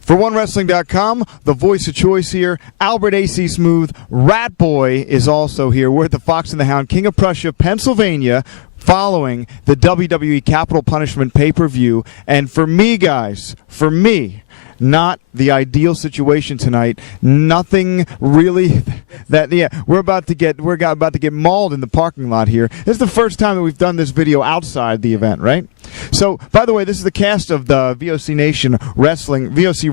For OneWrestling.com, the voice of choice here, Albert A.C. Smooth, Rat Boy is also here. We're at the Fox and the Hound, King of Prussia, Pennsylvania, following the WWE Capital Punishment pay-per-view. And for me, guys, not the ideal situation tonight. Nothing really we're about to get mauled in the parking lot here. This is the first time that we've done this video outside the event, right? So, by the way, this is the cast of the VOC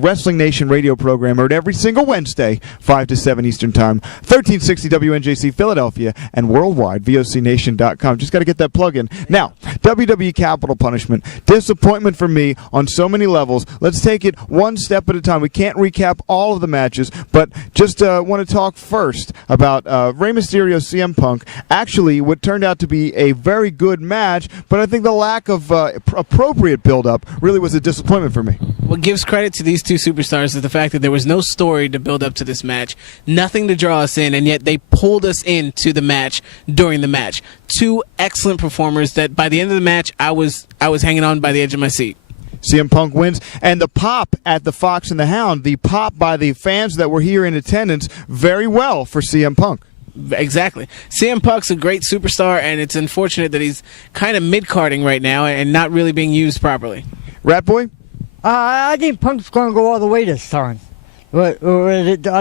Wrestling Nation radio program, heard every single Wednesday, 5 to 7 Eastern Time, 1360 WNJC Philadelphia, and worldwide, VOCNation.com. Just got to get that plug in. Now, WWE Capital Punishment, disappointment for me on so many levels. Let's take it one step at a time. We can't recap all of the matches, but just want to talk first about Rey Mysterio CM Punk. Actually, what turned out to be a very good match, but I think the lack of appropriate build-up really was a disappointment for me. What gives credit to these two superstars is the fact that there was no story to build up to this match, nothing to draw us in, and yet they pulled us into the match during the match. Two excellent performers that by the end of the match, I was hanging on by the edge of my seat. CM Punk wins, and the pop at the Fox and the Hound, the pop by the fans that were here in attendance, very well for CM Punk. Exactly. CM Punk's a great superstar, and it's unfortunate that he's kind of mid-carding right now and not really being used properly. Rat Boy? I think Punk's going to go all the way this time. I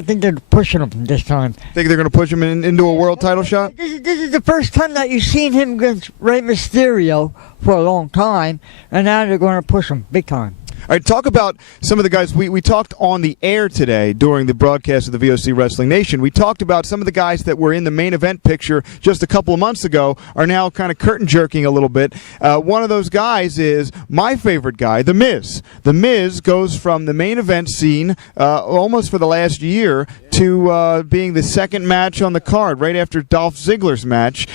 think they're pushing him this time. Think they're going to push him into a world title shot? This is the first time that you've seen him against Rey Mysterio for a long time, and now they're going to push him big time. All right, talk about some of the guys. We talked on the air today during the broadcast of the VOC Wrestling Nation. We talked about some of the guys that were in the main event picture just a couple of months ago are now kind of curtain jerking a little bit. One of those guys is my favorite guy, The Miz. The Miz goes from the main event scene almost for the last year to being the second match on the card right after Dolph Ziggler's match.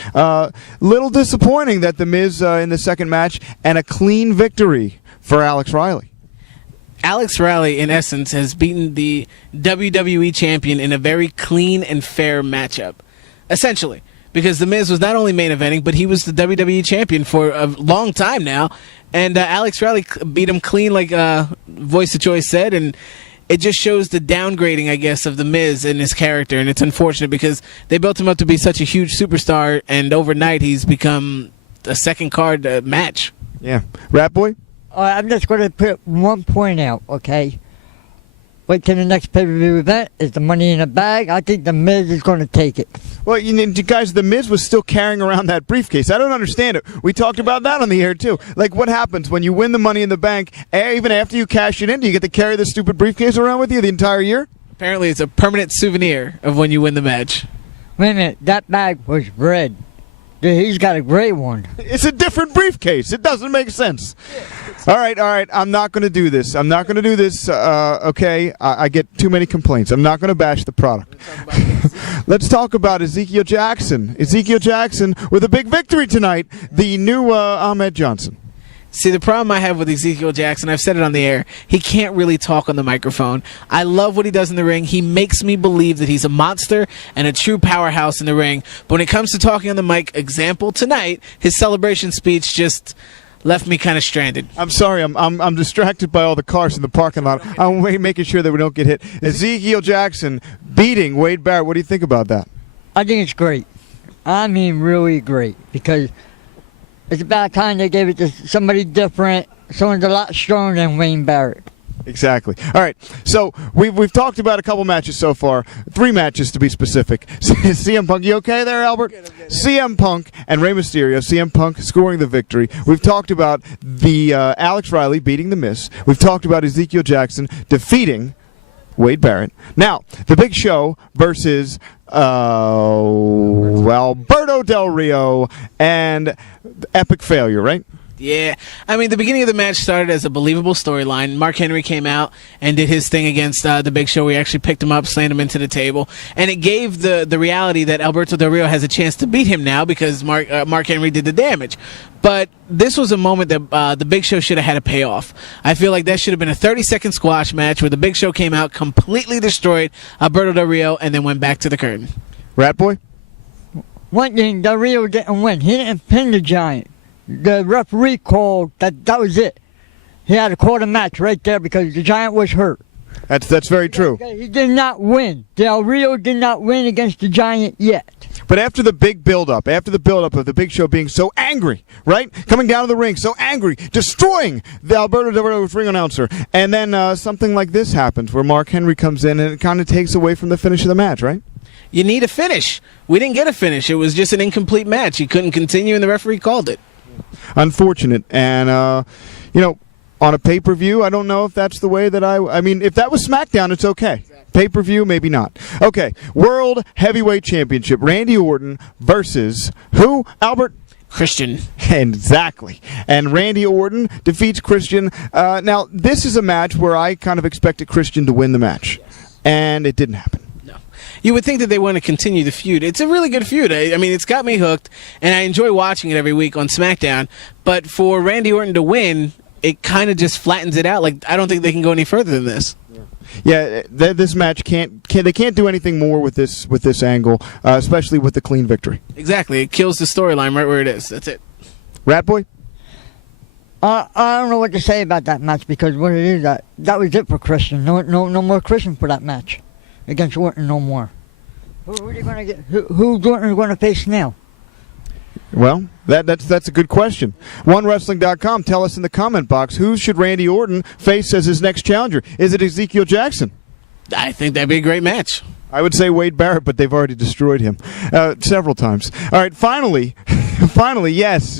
Little disappointing that The Miz in the second match, and a clean victory for Alex Riley. Alex Riley, in essence, has beaten the WWE champion in a very clean and fair matchup, essentially, because The Miz was not only main eventing, but he was the WWE champion for a long time now, and Alex Riley beat him clean, like Voice of Choice said, and it just shows the downgrading, I guess, of The Miz and his character, and it's unfortunate because they built him up to be such a huge superstar, and overnight he's become a second card match. Yeah. Rat Boy? I'm just going to put one point out, okay? Wait till the next pay-per-view event. Is the money in the bag? I think The Miz is going to take it. Well, you guys, The Miz was still carrying around that briefcase. I don't understand it. We talked about that on the air, too. Like, what happens when you win the Money in the Bank, even after you cash it in, do you get to carry this stupid briefcase around with you the entire year? Apparently, it's a permanent souvenir of when you win the match. Wait a minute. That bag was red. He's got a gray one. It's a different briefcase. It doesn't make sense. All right. I'm not going to do this. Okay? I get too many complaints. I'm not going to bash the product. Let's talk about Ezekiel Jackson. Ezekiel Jackson with a big victory tonight. The new Ahmed Johnson. See, the problem I have with Ezekiel Jackson, I've said it on the air, he can't really talk on the microphone. I love what he does in the ring. He makes me believe that he's a monster and a true powerhouse in the ring. But when it comes to talking on the mic, example tonight, his celebration speech just left me kind of stranded. I'm sorry, I'm distracted by all the cars in the parking lot. I'm making sure that we don't get hit. Ezekiel Jackson beating Wade Barrett. What do you think about that? I think it's great. I mean, really great, because it's about time they gave it to somebody different, someone's a lot stronger than Wayne Barrett. Exactly. All right, so we've talked about a couple matches so far, 3 matches to be specific. CM Punk, you okay there, Albert? I'm good. CM Punk and Rey Mysterio, CM Punk scoring the victory. We've talked about the Alex Riley beating The Miz. We've talked about Ezekiel Jackson defeating Wade Barrett. Now, the Big Show versus Alberto Del Rio, and epic failure, right? Yeah. I mean, the beginning of the match started as a believable storyline. Mark Henry came out and did his thing against the Big Show. We actually picked him up, slammed him into the table. And it gave the reality that Alberto Del Rio has a chance to beat him now because Mark Henry did the damage. But this was a moment that the Big Show should have had a payoff. I feel like that should have been a 30-second squash match where the Big Show came out, completely destroyed Alberto Del Rio, and then went back to the curtain. Rat Boy? One thing, Del Rio didn't win. He didn't pin the Giant. the referee called that was it. He had to call the match right there because the Giant was hurt. That's very true. He did not win. Del Rio did not win against the Giant yet. But after the build-up of the Big Show being so angry, right? Coming down to the ring, so angry, destroying the Alberto Del Rio's ring announcer. And then something like this happens where Mark Henry comes in and it kind of takes away from the finish of the match, right? You need a finish. We didn't get a finish. It was just an incomplete match. He couldn't continue, and the referee called it. Unfortunate. And, on a pay-per-view, I don't know if that's the way that I mean, if that was SmackDown, it's okay. Pay-per-view, maybe not. Okay, World Heavyweight Championship, Randy Orton versus who, Albert? Christian. Exactly. And Randy Orton defeats Christian. Now, this is a match where I kind of expected Christian to win the match, and it didn't happen. You would think that they want to continue the feud. It's a really good feud. I mean, it's got me hooked, and I enjoy watching it every week on SmackDown. But for Randy Orton to win, it kind of just flattens it out. Like, I don't think they can go any further than this. Yeah, this match can't do anything more with this angle, especially with the clean victory. Exactly. It kills the storyline right where it is. That's it. Rat Boy? I don't know what to say about that match because what it is, that was it for Christian. No more Christian for that match against Orton. No more. Who are they going to get? Who's Orton going to face now? Well, that's a good question. OneWrestling.com, tell us in the comment box, who should Randy Orton face as his next challenger? Is it Ezekiel Jackson? I think that'd be a great match. I would say Wade Barrett, but they've already destroyed him several times. All right, finally, yes.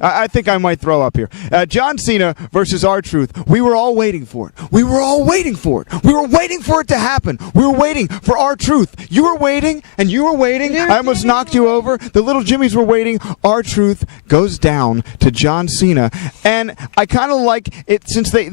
I think I might throw up here. John Cena versus R-Truth. We were all waiting for it. We were waiting for it to happen. We were waiting for R-Truth. You were waiting, and you were waiting. I almost knocked you over. The little Jimmies were waiting. R-Truth goes down to John Cena, and I kind of like it since they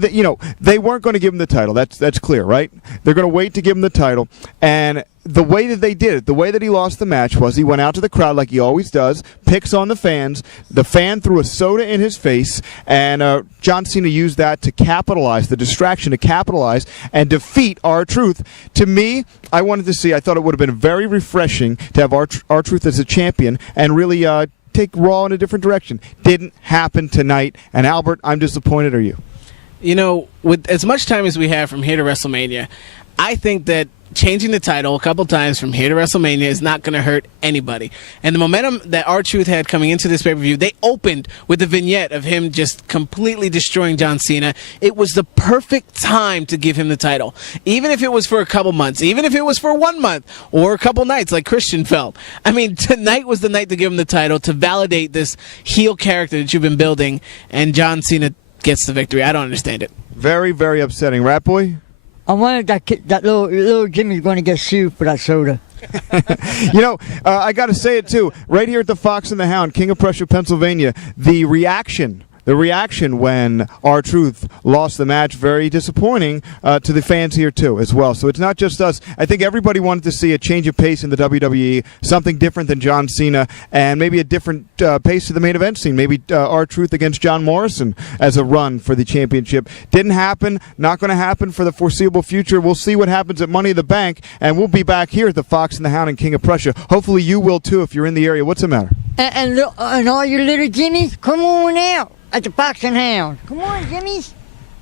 weren't going to give him the title. That's clear, right? They're going to wait to give him the title. And the way that they did it, the way that he lost the match was he went out to the crowd like he always does, picks on the fans. The fan threw a soda in his face, and John Cena used that to capitalize, the distraction to capitalize and defeat R-Truth. To me, I thought it would have been very refreshing to have R-Truth as a champion and really take Raw in a different direction. Didn't happen tonight. And Albert, I'm disappointed. Are you? With as much time as we have from here to WrestleMania, I think that changing the title a couple times from here to WrestleMania is not going to hurt anybody. And the momentum that R-Truth had coming into this pay-per-view, they opened with the vignette of him just completely destroying John Cena. It was the perfect time to give him the title. Even if it was for a couple months, even if it was for 1 month or a couple nights like Christian felt. I mean, tonight was the night to give him the title to validate this heel character that you've been building, and John Cena gets the victory. I don't understand it. Very, very upsetting. Rat Boy? I wonder that little Jimmy's going to get sued for that soda. I got to say it too. Right here at the Fox and the Hound, King of Prussia, Pennsylvania, the reaction when R-Truth lost the match, very disappointing to the fans here too as well. So it's not just us. I think everybody wanted to see a change of pace in the WWE, something different than John Cena, and maybe a different pace to the main event scene. Maybe R-Truth against John Morrison as a run for the championship. Didn't happen. Not going to happen for the foreseeable future. We'll see what happens at Money in the Bank, and we'll be back here at the Fox and the Hound and King of Prussia. Hopefully you will too if you're in the area. What's the matter? And all you little Jimmies, come on out at the Fox and Hound. Come on, Jimmies.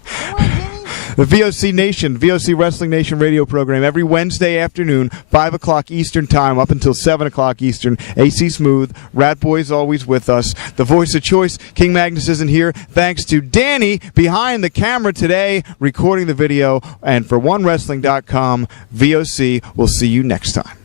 Come on, Jimmies. The VOC Nation, VOC Wrestling Nation radio program every Wednesday afternoon, 5 o'clock Eastern time, up until 7 o'clock Eastern. AC Smooth, Rat Boy's always with us. The voice of choice, King Magnus isn't here. Thanks to Danny behind the camera today, recording the video. And for OneWrestling.com, VOC, we'll see you next time.